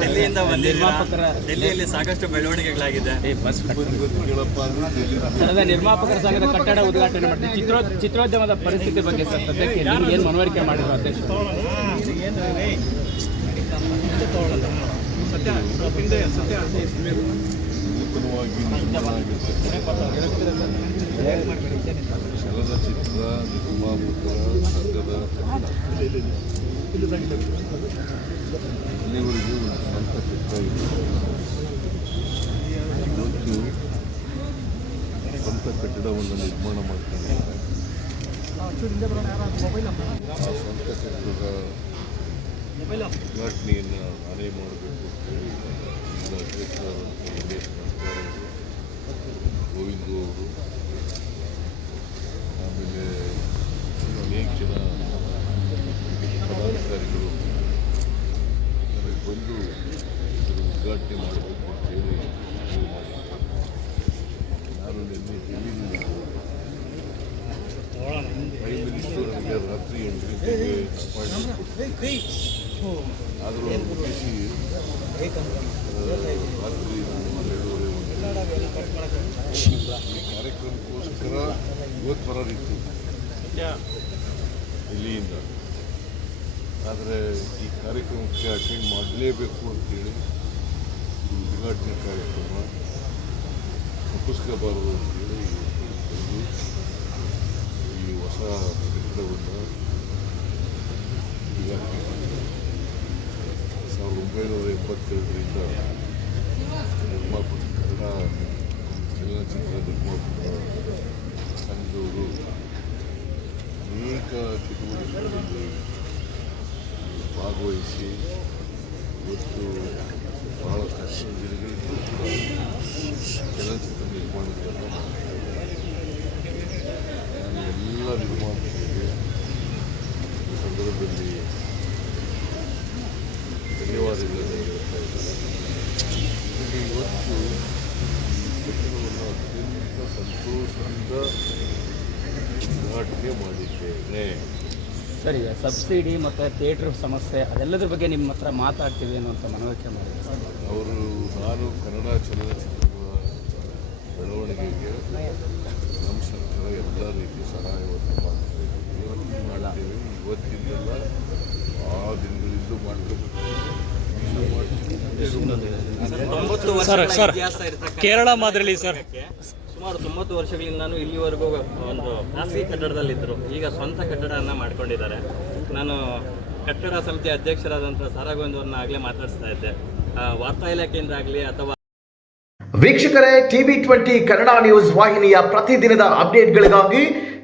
ಡೆಲ್ಲಿಯಿಂದ ಬಂದಿದ್ದೀರಾ ಡೆಲ್ಲಿಯಲ್ಲಿ ಸಾಕಷ್ಟು ಬೆಳವಣಿಗೆಗಳಾಗಿದೆ ಸರ್ ನಿರ್ಮಾಪಕರ ಸಂಘದ ಕಟ್ಟಡ ಉದ್ಘಾಟನೆ ಮಾಡ್ತೀವಿ ಚಿತ್ರೋ ಚಿತ್ರೋದ್ಯಮದ ಪರಿಸ್ಥಿತಿ ಬಗ್ಗೆ ಸರ್ ಸದ್ಯಕ್ಕೆ ನಿಮ್ಗೆ ಏನು ಮನವರಿಕೆ ಮಾಡಿದ್ರು ಅಧ್ಯಕ್ಷ ನೂತನವಾಗಿ ಚಲನಚಿತ್ರ ನಿರ್ಮಾಪಕರ ಸಂಘದ ಇಲ್ಲಿವರೆಗೂ ಸ್ವಂತ ಚಿತ್ರ ಇದೆ. ಇವತ್ತು ಸ್ವಂತ ಕಟ್ಟಡವನ್ನು ನಿರ್ಮಾಣ ಆ ಸ್ವಂತ ಕಟ್ಟಡದ ಉದ್ಘಾಟನೆಯನ್ನು ನಾನೇ ಮಾಡಬೇಕು ಅಂತೇಳಿ ಕರ್ತಾರ್ ಅವರು ಅವರು ಆಮೇಲೆ ಬಂದು ಉದ್ಘಾಟನೆ ಮಾಡಬೇಕು ಅಂತೇಳಿ ನಾನು ನಿನ್ನೆ ಮಿನಿಸ್ಟರ್ ರಾತ್ರಿ ಎಂಟು ಗಂಟೆಗೆ ಆದರೂ ಮುಗಿಸಿ ರಾತ್ರಿ ಎರಡೂವರೆ ಈ ಕಾರ್ಯಕ್ರಮಕ್ಕೋಸ್ಕರ ಇವತ್ತು ಬರೋದಿತ್ತು ಇಲ್ಲಿಯಿಂದ ಆದರೆ ಈ ಕಾರ್ಯಕ್ರಮಕ್ಕೆ ಅಟೆಂಡ್ ಮಾಡಲೇಬೇಕು ಅಂತೇಳಿ ಉದ್ಘಾಟನೆ ಕಾರ್ಯಕ್ರಮ ತಪ್ಪಿಸ್ಕೋಬಾರದು ಅಂತೇಳಿ ಈ ಹೊಸ ಮಾಡಿದ್ದಾರೆ ಸಾವಿರದ ಒಂಬೈನೂರ ಎಂಬತ್ತೆರಡರಿಂದ ನಿರ್ಮಾಪಕ ಕನ್ನಡ ಚಲನಚಿತ್ರ ನಿರ್ಮಾಪಕರ ಸಂಘದವರು ಅನೇಕ ಚಟುವಟಿಕೆಗಳಲ್ಲಿ ಭಾಗವಹಿಸಿ ಇವತ್ತು ಬಹಳ ಕಷ್ಟ ದಿನಗಳಿಂದ ಕೂಡ ಚಲನಚಿತ್ರ ನಿರ್ಮಾಣಗಳನ್ನು ಮಾಡಿದ್ದಾರೆ ನಾನು ಎಲ್ಲ ನಿರ್ಮಾಪಕರಿಗೆ ಈ ಸಂದರ್ಭದಲ್ಲಿ ಧನ್ಯವಾದಗಳನ್ನು ಇವತ್ತು ಕಟ್ಟಡವನ್ನು ಅತ್ಯಂತ ಸಂತೋಷದಿಂದ ಉದ್ಘಾಟನೆ ಮಾಡಿದ್ದೇನೆ. ಸರಿ ಸಬ್ಸಿಡಿ ಮತ್ತು ಥಿಯೇಟ್ರ್ ಸಮಸ್ಯೆ ಅದೆಲ್ಲದ್ರ ಬಗ್ಗೆ ನಿಮ್ಮ ಹತ್ರ ಮಾತಾಡ್ತೀವಿ ಅನ್ನುವಂಥ ಮನವರಿಕೆ ಮಾಡಿದ್ರು ಸರ್ ಅವರು ನಾನು ಕನ್ನಡ ಚಲನಚಿತ್ರದ ಇವತ್ತಿಂದಲ್ಲ ಆ ದಿನಗಳಿಂದ ಇರತಕ್ಕಂಥ ಕೇರಳ ಮಾದರಿ ಸರ್. ಸುಮಾರು ತೊಂಬತ್ತು ವರ್ಷಗಳಿಂದಾನು ಇಲ್ಲಿವರೆಗೂ ಒಂದು ಖಾಸಗಿ ಕಟ್ಟಡದಲ್ಲಿದ್ದರು. ಈಗ ಸ್ವಂತ ಕಟ್ಟಡವನ್ನು ಮಾಡ್ಕೊಂಡಿದ್ದಾರೆ. ನಾನು ಕಟ್ಟಡ ಸಮಿತಿ ಅಧ್ಯಕ್ಷರಾದಂಥ ಸಾರಾಗೋವಿಂದವ್ರನ್ನ ಆಗಲೇ ಮಾತಾಡಿಸ್ತಾ ಇದ್ದೆ. ವಾರ್ತಾ ಇಲಾಖೆಯಿಂದ ಆಗಲಿ ಅಥವಾ ವೀಕ್ಷಕರೇ ಟಿವಿ ಟ್ವೆಂಟಿ ಕನ್ನಡ ನ್ಯೂಸ್ ವಾಹಿನಿಯ ಪ್ರತಿದಿನದ ಅಪ್ಡೇಟ್ಗಳಿಗಾಗಿ